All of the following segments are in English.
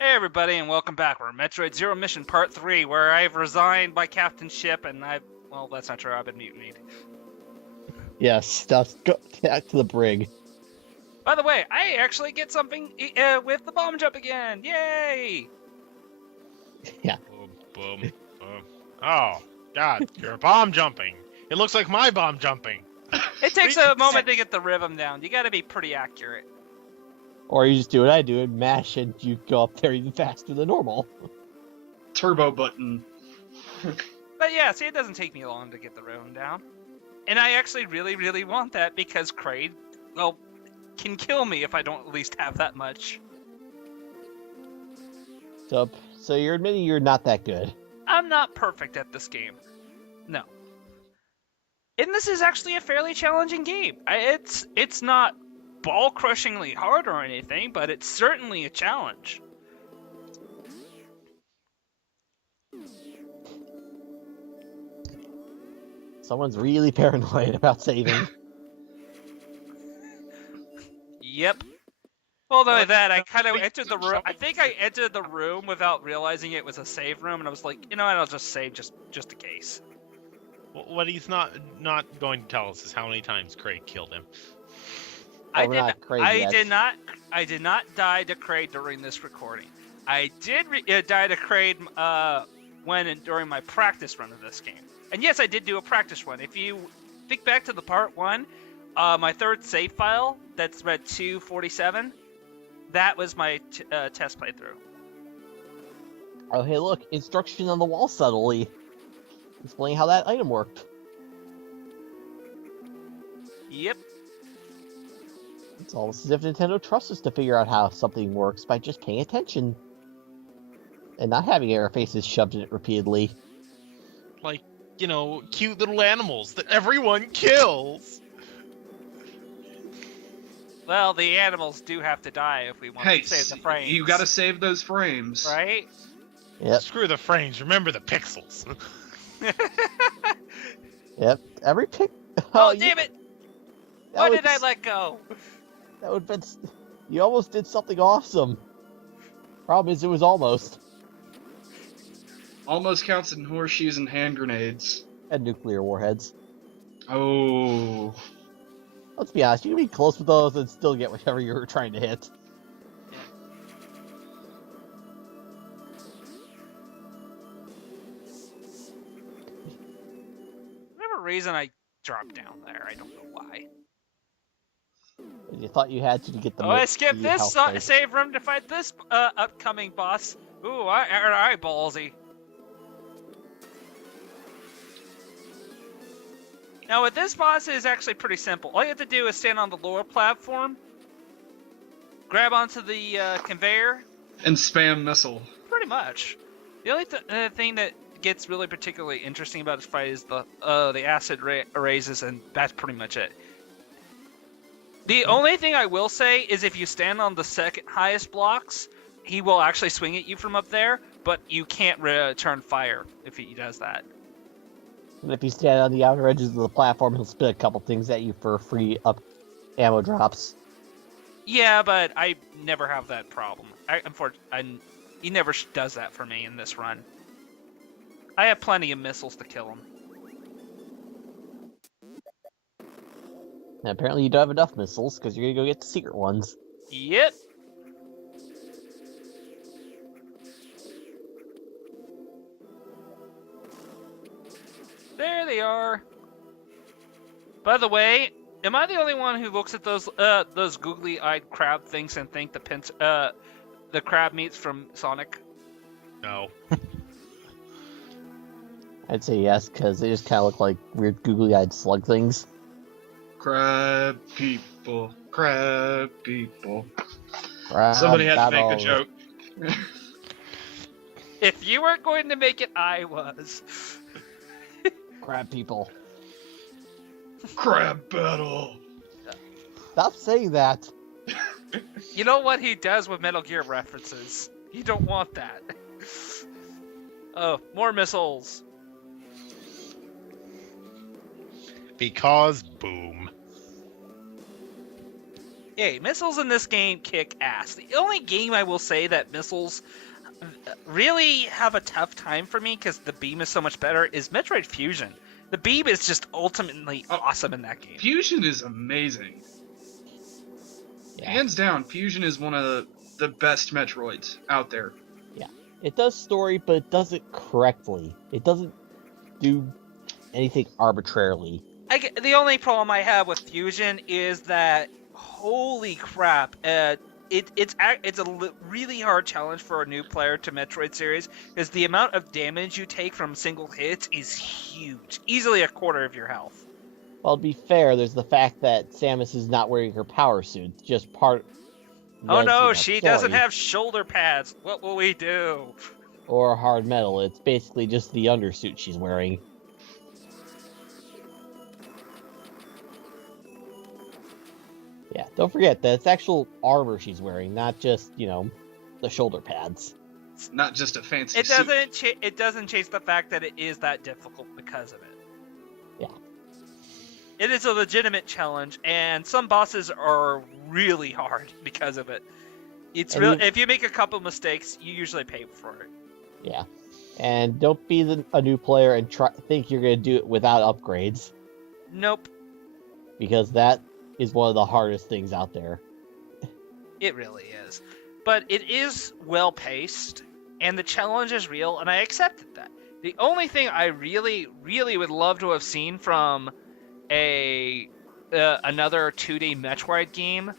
Hey everybody, and welcome back. We're Metroid Zero Mission Part 3, where I've resigned my captainship, and well, that's not true, I've been mutinied. Yes, let's go back to the brig. By the way, I actually get something with the bomb jump again! Yay! Yeah. Boom, boom, boom. Oh, God, you're bomb jumping. It looks like my bomb jumping. It takes a moment to get the rhythm down. You gotta be pretty accurate. Or you just do what I do and mash and you go up there even faster than normal. Turbo button. But yeah, see, it doesn't take me long to get the rhythm down. And I actually really want that because Kraid, well, can kill me if I don't at least have that much. So you're admitting you're not that good. I'm not perfect at this game. No. And this is actually a fairly challenging game. It's not ball-crushingly hard or anything, but it's certainly a challenge. Someone's really paranoid about saving. Yep. Although that, I kind of entered the room. I think I entered the room without realizing it was a save room, and I was like, you know what, I'll just save just in case. What he's not going to tell us is how many times Craig killed him. I Kraid did not die to Kraid during this recording. I did die to Kraid during my practice run of this game. And yes, I did do a practice run. If you think back to the part 1, my third save file, that's read 247, that was my test playthrough. Oh, hey, look, instruction on the wall subtly. Explaining how that item worked. Yep. It's almost as if Nintendo trusts us to figure out how something works by just paying attention. And not having error faces shoved in it repeatedly. Like, cute little animals that everyone kills. Well, the animals do have to die if we want to save the frames. You gotta save those frames. Right? Yep. Screw the frames, remember the pixels. Yep. Every pick. Oh, damn it! Why did I let go? That would have been. You almost did something awesome. Problem is, it was almost. Almost counts in horseshoes and hand grenades. And nuclear warheads. Oh. Let's be honest, you can be close with those and still get whatever you were trying to hit. Whatever reason I dropped down there, I don't know why. And you thought you had to get the. I skipped this health save room to fight this upcoming boss. Ooh, I ballsy. Now, with this boss, it is actually pretty simple. All you have to do is stand on the lower platform, grab onto the conveyor, And spam missile. pretty much. The only thing that gets really particularly interesting about this fight is the acid raises, and that's pretty much it. The only thing I will say is if you stand on the second highest blocks, he will actually swing at you from up there, but you can't return fire if he does that. And if you stand on the outer edges of the platform, he'll spit a couple things at you for free ammo drops. Yeah, but I never have that problem. He never does that for me in this run. I have plenty of missiles to kill him. And apparently you don't have enough missiles, because you're gonna go get the secret ones. Yep. There they are. By the way, am I the only one who looks at those googly-eyed crab things and think the crab meat's from Sonic? No. I'd say yes, because they just kind of look like weird googly-eyed slug things. Crab people. Crab people. Crab Somebody had to battle. make a joke. If you weren't going to make it, I was. Crab people. Crab battle. Stop saying that. You know what he does with Metal Gear references. You don't want that. Oh, more missiles. Because boom. Hey, missiles in this game kick ass. The only game I will say that missiles really have a tough time for me because the beam is so much better is Metroid Fusion. The beam is just ultimately awesome in that game. Fusion is amazing. Yeah. Hands down, Fusion is one of the best Metroids out there. It does story, but it does it correctly. It doesn't do anything arbitrarily. The only problem I have with Fusion is that, holy crap, it's a really hard challenge for a new player to Metroid series because the amount of damage you take from single hits is huge, easily a quarter of your health. Well, to be fair, there's the fact that Samus is not wearing her power suit. It's just part. Oh no, story. she doesn't have shoulder pads. What will we do? Or hard metal. It's basically just the undersuit she's wearing. Yeah, don't forget that it's actual armor she's wearing, not just, the shoulder pads. It's not just a fancy It suit. doesn't change the fact that it is that difficult because of it. Yeah. It is a legitimate challenge, and some bosses are really hard because of it. It's And real. If you make a couple mistakes, you usually pay for it. Yeah. And don't be a new player and think you're going to do it without upgrades, Nope, because that is one of the hardest things out there. it really is. But it is well paced, and the challenge is real, and I accepted that. The only thing I really, really would love to have seen from another 2D Metroid game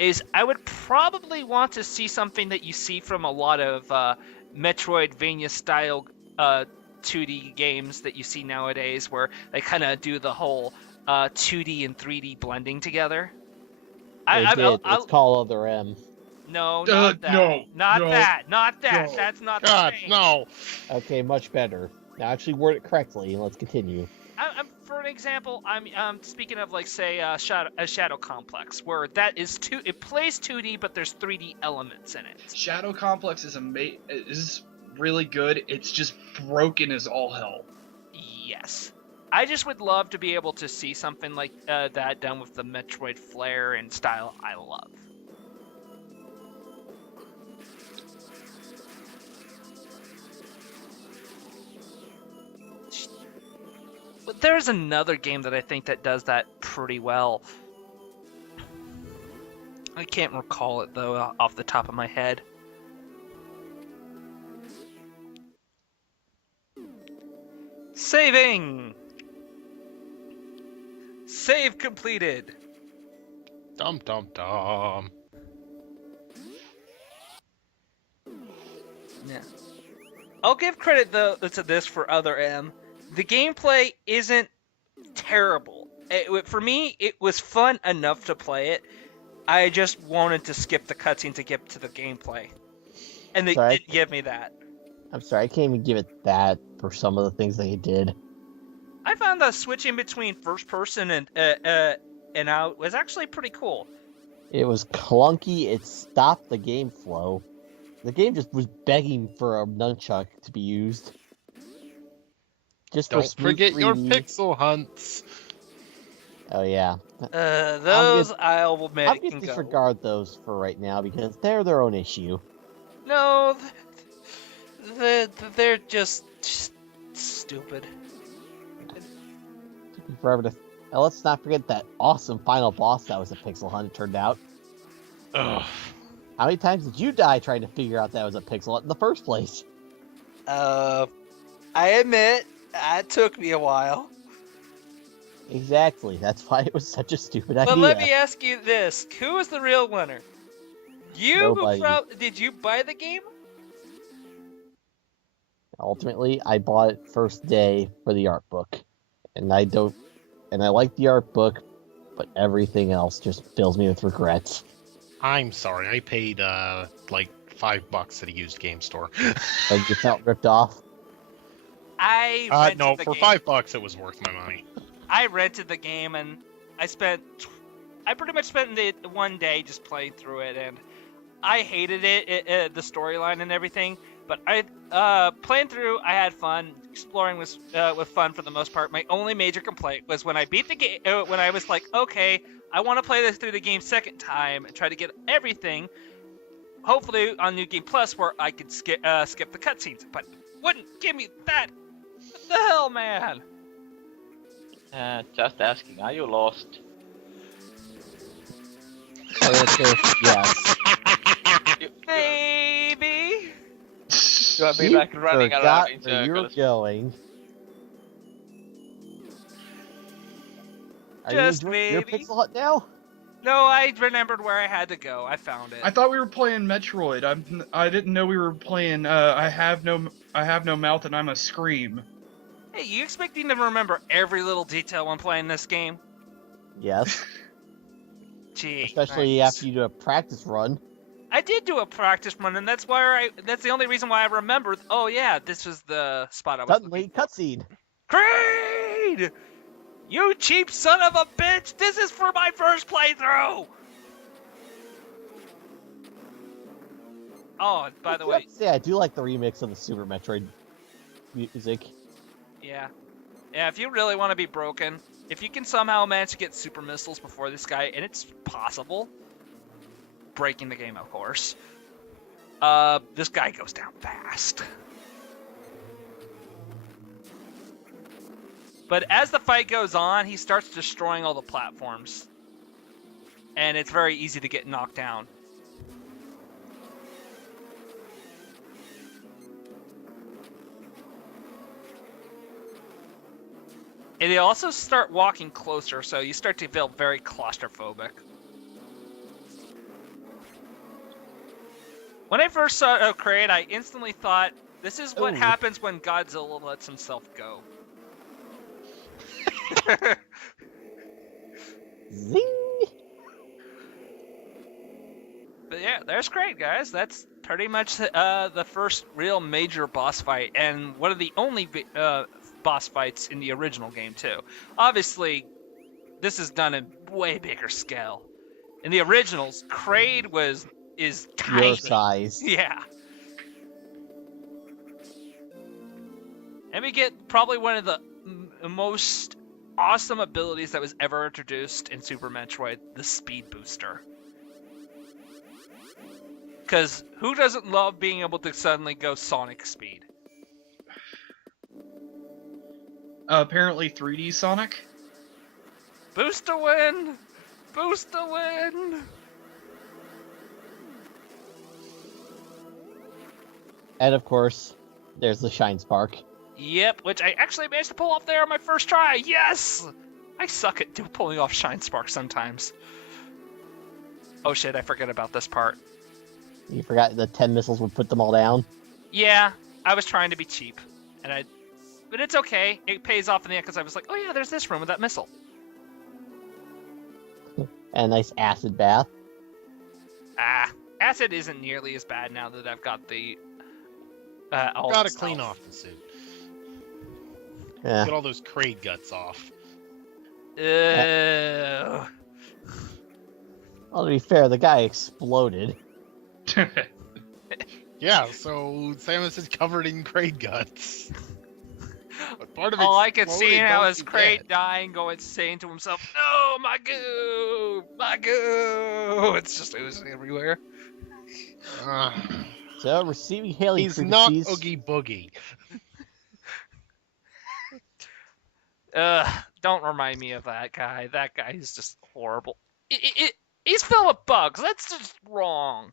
is I would probably want to see something that you see from a lot of Metroidvania style 2D games that you see nowadays, where they kind of do the whole 2D and 3D blending together. It's called Other M. No, not that. no, not no, that. Not that. no. That's not God, the same. no. Okay, much better. Now actually word it correctly, and let's continue. For an example, I'm speaking of, like, say, Shadow Complex, where that is it plays 2D, but there's 3D elements in it. Shadow Complex is really good. It's just broken as all hell. Yes. I just would love to be able to see something like that done with the Metroid flair and style I love. But there's another game that I think that does that pretty well. I can't recall it, though, off the top of my head. Saving! Save completed! Dum dum dum. Yeah. I'll give credit, though, to this for Other M. The gameplay isn't terrible. For me, it was fun enough to play it. I just wanted to skip the cutscene to get to the gameplay. And they did give me that. I'm sorry, I can't even give it that for some of the things they did. I found the switching between first person and out was actually pretty cool. It was clunky, it stopped the game flow. The game just was begging for a nunchuck to be used. Just for Don't smooth forget 3D. your pixel hunts. Oh yeah. Those I'll admit I'm can gonna go. disregard those for right now because they're their own issue. No, they're just stupid. Took me forever to. Now, let's not forget that awesome final boss that was a pixel hunt. It turned out. Ugh. How many times did you die trying to figure out that was a pixel hunt in the first place? I admit, it took me a while. Exactly. That's why it was such a stupid idea. But let me ask you this: who was the real winner? You? Nobody. Did you buy the game? Ultimately, I bought it first day for the art book, and I like the art book, but everything else just fills me with regrets. I'm sorry, I paid like $5 at a used game store. Like you felt ripped off. I rented No, the for game. $5 it was worth my money. I rented the game and I pretty much spent one day just playing through it, and I hated it, the storyline and everything. But I playing through, I had fun. Exploring was fun for the most part. My only major complaint was when I beat the game. When I was like, okay, I want to play this through the game second time and try to get everything. Hopefully on New Game Plus, where I could skip the cutscenes, but wouldn't give me that. What the hell, man? Just asking, are you lost? Yes. Maybe. You have been You like running around forgot in where you're circles. going. Are Just you enjoying your maybe. Pixel Hut now? No, I remembered where I had to go. I found it. I thought we were playing Metroid. I didn't know we were playing. I have no mouth and I must scream. Hey, you expecting to remember every little detail when playing this game? Yes. Gee, Especially thanks. after you do a practice run. I did do a practice run, and that's the only reason why I remembered. Oh yeah, this was the spot I was Suddenly, looking for. cutscene. Creed! You cheap son of a bitch! This is for my first playthrough! Oh, and by the way, Yeah, I do like the remix of the Super Metroid music. yeah. Yeah, if you really want to be broken, if you can somehow manage to get super missiles before this guy, and it's possible, breaking the game, of course, this guy goes down fast. But as the fight goes on, he starts destroying all the platforms. And it's very easy to get knocked down. And you also start walking closer, so you start to feel very claustrophobic. When I first saw Kraid, I instantly thought, this is what Ooh. happens when Godzilla lets himself go. Zing! But yeah, there's Kraid, guys. That's pretty much the first real major boss fight, and one of the only boss fights in the original game, too. Obviously, this is done in way bigger scale. In the originals, Kraid is tiny. Your size. Yeah. And we get probably one of the most awesome abilities that was ever introduced in Super Metroid, the Speed Booster. Because who doesn't love being able to suddenly go Sonic speed? Apparently 3D Sonic. Boost to win! Boost to win! And of course, there's the Shine Spark. Yep, which I actually managed to pull off there on my first try. Yes! I suck at pulling off Shine Spark sometimes. Oh shit, I forget about this part. You forgot the 10 missiles would put them all down? Yeah, I was trying to be cheap. But it's okay. It pays off in the end because I was like, oh yeah, there's this room with that missile. And a nice acid bath. Acid isn't nearly as bad now that I've got the... Gotta clean off the suit. Yeah. Get all those Kraid guts off. Ugh. Well, to be fair, the guy exploded. Yeah, so Samus is covered in Kraid guts. But part of All I could see exploded, now don't is you Kraid get? dying, saying to himself, "No, my goo, my goo!" It's just oozing everywhere. So, receiving hailing He's not frequencies. Oogie Boogie. Don't remind me of that guy. That guy is just horrible. He's filled with bugs. That's just wrong.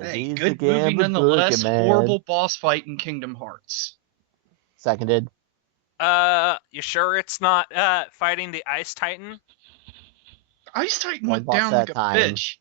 Hey, He's good the movie Gambit nonetheless. Boogeyman. Horrible boss fight in Kingdom Hearts. Seconded. You sure it's not fighting the Ice Titan? Ice Titan One went boss down at like a a time. bitch.